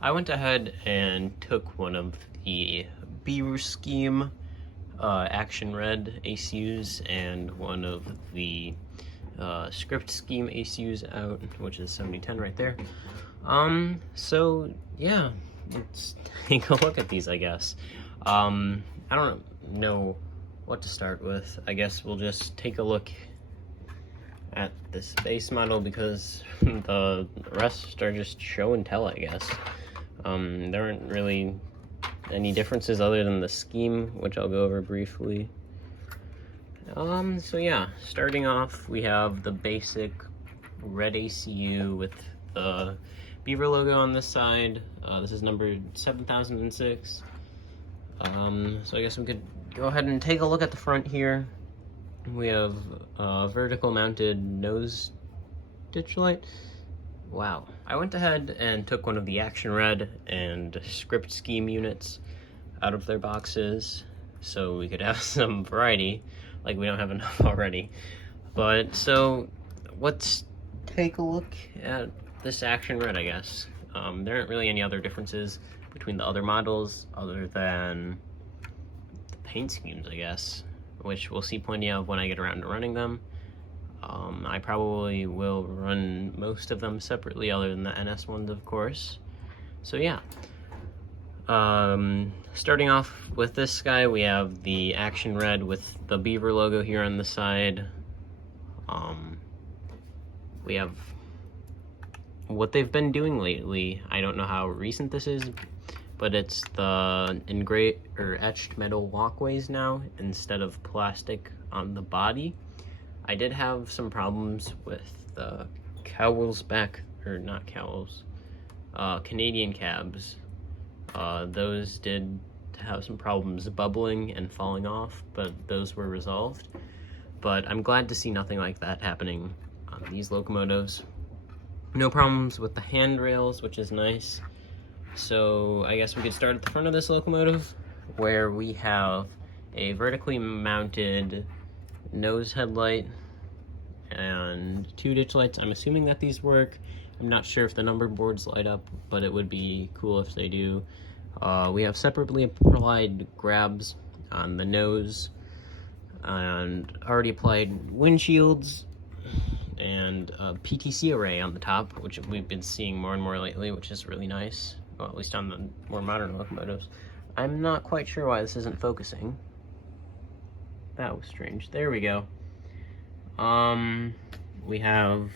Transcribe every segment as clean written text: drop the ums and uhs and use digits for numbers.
I went ahead and took one of the Beaver Scheme Action Red ACUs and one of the Script Scheme ACUs out, which is 7010 right there. So yeah, let's take a look at these, I guess. I don't know what to start with. I guess we'll just take a look at this base model because the rest are just show and tell, I guess. There aren't really any differences other than the scheme, which I'll go over briefly. So yeah, starting off, we have the basic red ACU with the Beaver logo on this side. This is numbered 7006. So I guess we could go ahead and take a look at the front here. We have a vertical mounted nose ditch light. Wow. I went ahead and took one of the Action Red and Script Scheme units out of their boxes so we could have some variety, like we don't have enough already. But so let's take a look at this Action Red, I guess. There aren't really any other differences between the other models other than the paint schemes, I guess, which we'll see plenty of when I get around to running them. I probably will run most of them separately other than the NS ones, of course. So yeah. Starting off with this guy, we have the Action Red with the Beaver logo here on the side. We have what they've been doing lately. I don't know how recent this is, but it's the engraved or etched metal walkways now instead of plastic on the body. I did have some problems with the cowls back, or not cowls, Canadian cabs. Those did have some problems bubbling and falling off, but those were resolved. But I'm glad to see nothing like that happening on these locomotives. No problems with the handrails, which is nice. So I guess we could start at the front of this locomotive, where we have a vertically mounted nose headlight and two ditch lights. I'm assuming that these work. I'm not sure if the numbered boards light up, but it would be cool if they do. We have separately applied grabs on the nose and already applied windshields and a PTC array on the top, which we've been seeing more and more lately, which is really nice. Well, at least on the more modern locomotives. I'm not quite sure why this isn't focusing. That was strange. There we go. We have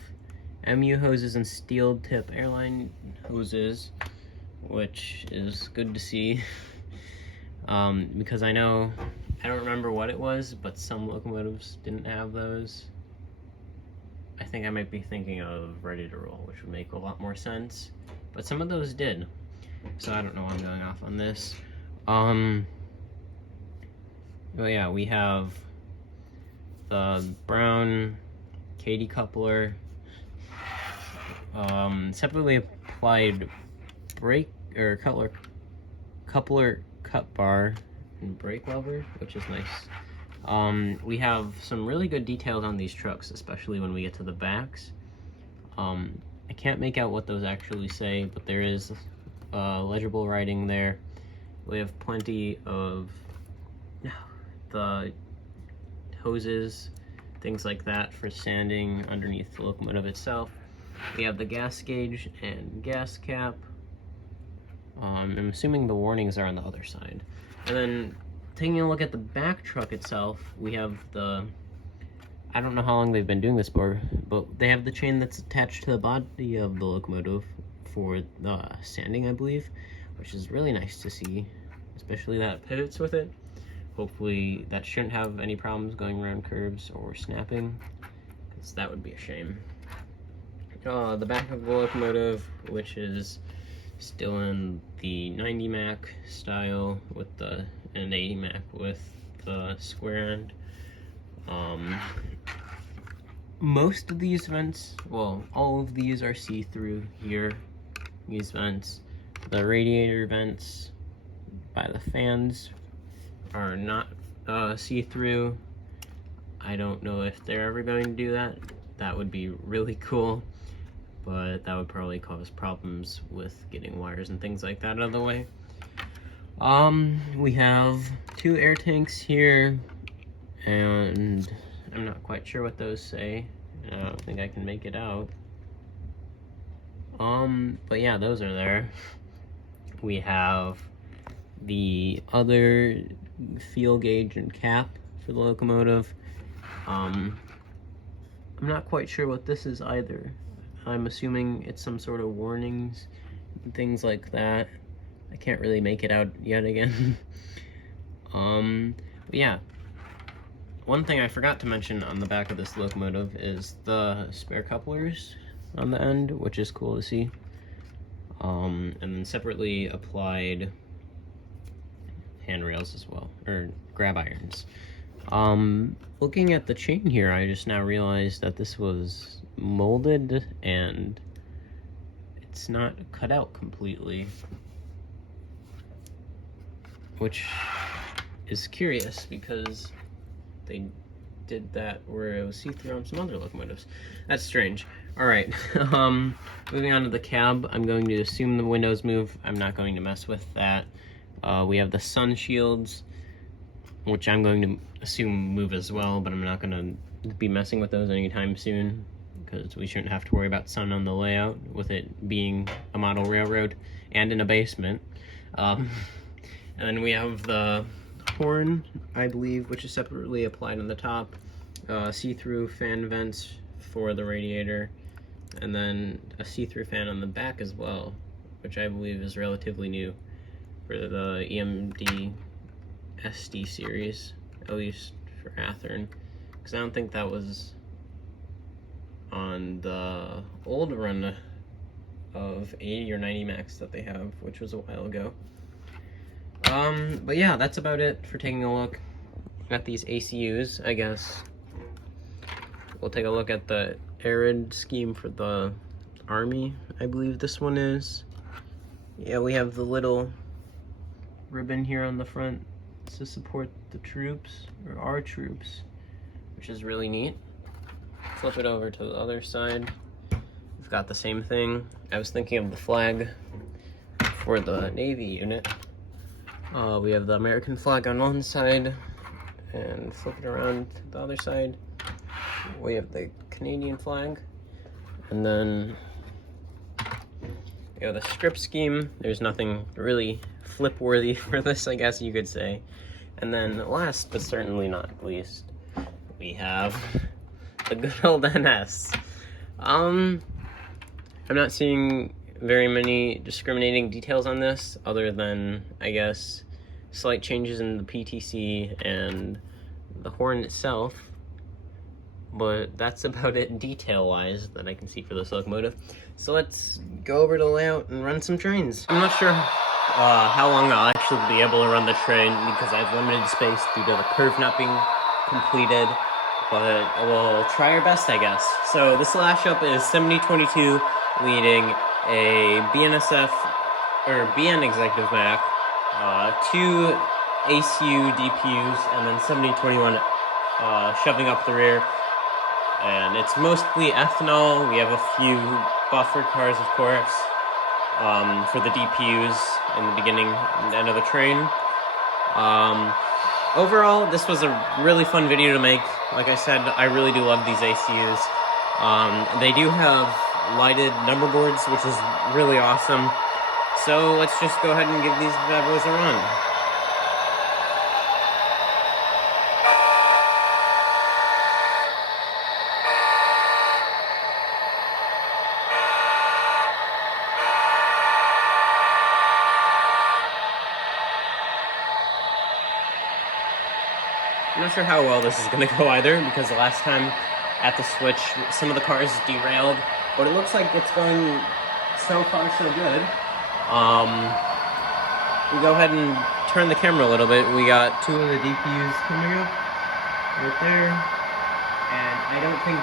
MU hoses and steel tip airline hoses, which is good to see. Because I don't remember what it was, but some locomotives didn't have those. I think I might be thinking of Ready to Roll, which would make a lot more sense, but some of those did. So I don't know why I'm going off on this. Well, yeah, we have the brown Katy coupler, separately applied brake or coupler cut bar and brake lever, which is nice. We have some really good details on these trucks, especially when we get to the backs. I can't make out what those actually say, but there is legible writing there. We have plenty of the hoses, things like that for sanding underneath the locomotive itself. We have the gas gauge and gas cap. I'm assuming the warnings are on the other side. And then taking a look at the back truck itself, we have the, I don't know how long they've been doing this for, but they have the chain that's attached to the body of the locomotive for the sanding, I believe, which is really nice to see, especially that it pivots with it. Hopefully that shouldn't have any problems going around curves or snapping, because that would be a shame. The back of the locomotive, which is still in the 90 Mac style with the, and 80 Mac with the square end. Most of these vents, well, all of these are see-through here, these vents. The radiator vents by the fans are not see-through. I don't know if they're ever going to do that. That would be really cool. but that would probably cause problems with getting wires and things like that out of the way. We have 2 air tanks here, and I'm not quite sure what those say. I don't think I can make it out. But yeah, those are there. We have the other fuel gauge and cap for the locomotive. I'm not quite sure what this is either. I'm assuming it's some sort of warnings and things like that. I can't really make it out yet again. But yeah. One thing I forgot to mention on the back of this locomotive is the spare couplers on the end, which is cool to see. And then separately applied handrails as well, or grab irons. Looking at the chain here, I just now realized that this was molded and it's not cut out completely, which is curious because they did that where it was see-through on some other locomotives. That's strange. Alright, moving on to the cab, I'm going to assume the windows move. I'm not going to mess with that. We have the sun shields, which I'm going to assume move as well, but I'm not going to be messing with those anytime soon, because we shouldn't have to worry about sun on the layout, with it being a model railroad and in a basement. And then we have the horn, I believe, which is separately applied on the top, see-through fan vents for the radiator, and then a see-through fan on the back as well, which I believe is relatively new for the EMD SD series, at least for Athearn, because I don't think that was on the old run of 80 or 90 Max that they have, which was a while ago. But yeah, that's about it for taking a look at these ACUs, I guess. We'll take a look at the Arid scheme for the Army, I believe this one is. Yeah, we have the little ribbon here on the front to support the troops, or our troops, which is really neat. Flip it over to the other side. We've got the same thing. I was thinking of the flag for the Navy unit. We have the American flag on one side, and flip it around to the other side. We have the Canadian flag, and then we have the script scheme. There's nothing really flip-worthy for this, I guess you could say. And then last, but certainly not least, we have the good old NS. I'm not seeing very many discriminating details on this, other than, I guess, slight changes in the PTC and the horn itself, but that's about it detail-wise that I can see for this locomotive. So let's go over to the layout and run some trains. I'm not sure how long I'll actually be able to run the train, because I have limited space due to the curve not being completed, but we'll try our best, I guess. So this last up is 7022 leading a BNSF, or BN Executive Mac, 2 ACU DPUs, and then 7021 shoving up the rear. And it's mostly ethanol. We have a few buffer cars, of course, for the DPUs in the beginning and end of the train. Overall, this was a really fun video to make. Like I said, I really do love these ACUs. They do have lighted number boards, which is really awesome. So let's just go ahead and give these bad boys a run. I'm not sure how well this is going to go either, because the last time at the switch, some of the cars derailed, but it looks like it's going so far so good. We go ahead and turn the camera a little bit. We got 2 of the DPUs coming up right there, and I don't think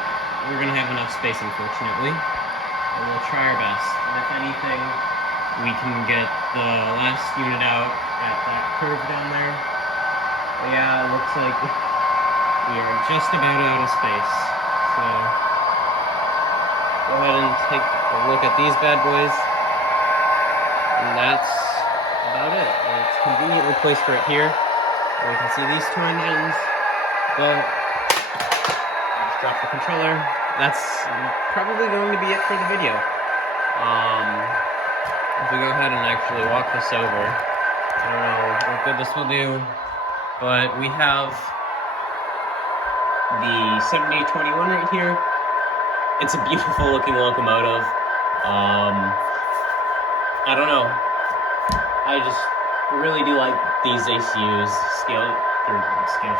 we're going to have enough space, unfortunately, but we'll try our best. And if anything, we can get the last unit out at that curve down there. But yeah, it looks like we are just about out of space. So go ahead and take look at these bad boys. And that's about it. It's conveniently placed right here. We can see these two engines, but I just dropped the controller. That's probably going to be it for the video. If we go ahead and actually walk this over, I don't know what good this will do, but we have the 7821 right here. It's a beautiful looking locomotive. I don't know. I just really do like these ACUs, scale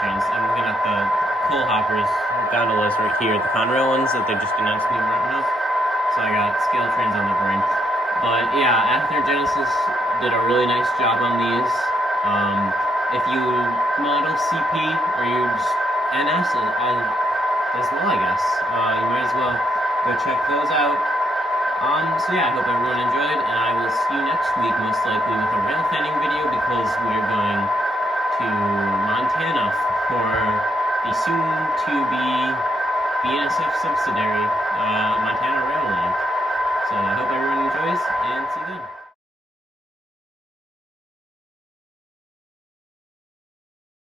trains. I'm looking at the coal hoppers, gondolas right here, the Conrail ones that they just announced new right now. So I got scale trains on the brain. But yeah, Athearn Genesis did a really nice job on these. If you model CP or use NS as well, I guess, you might as well go check those out. So yeah, I hope everyone enjoyed, and I will see you next week, most likely with a rail fanning video, because we're going to Montana for the soon-to-be BNSF subsidiary Montana Rail Line. So I hope everyone enjoys, and see you then.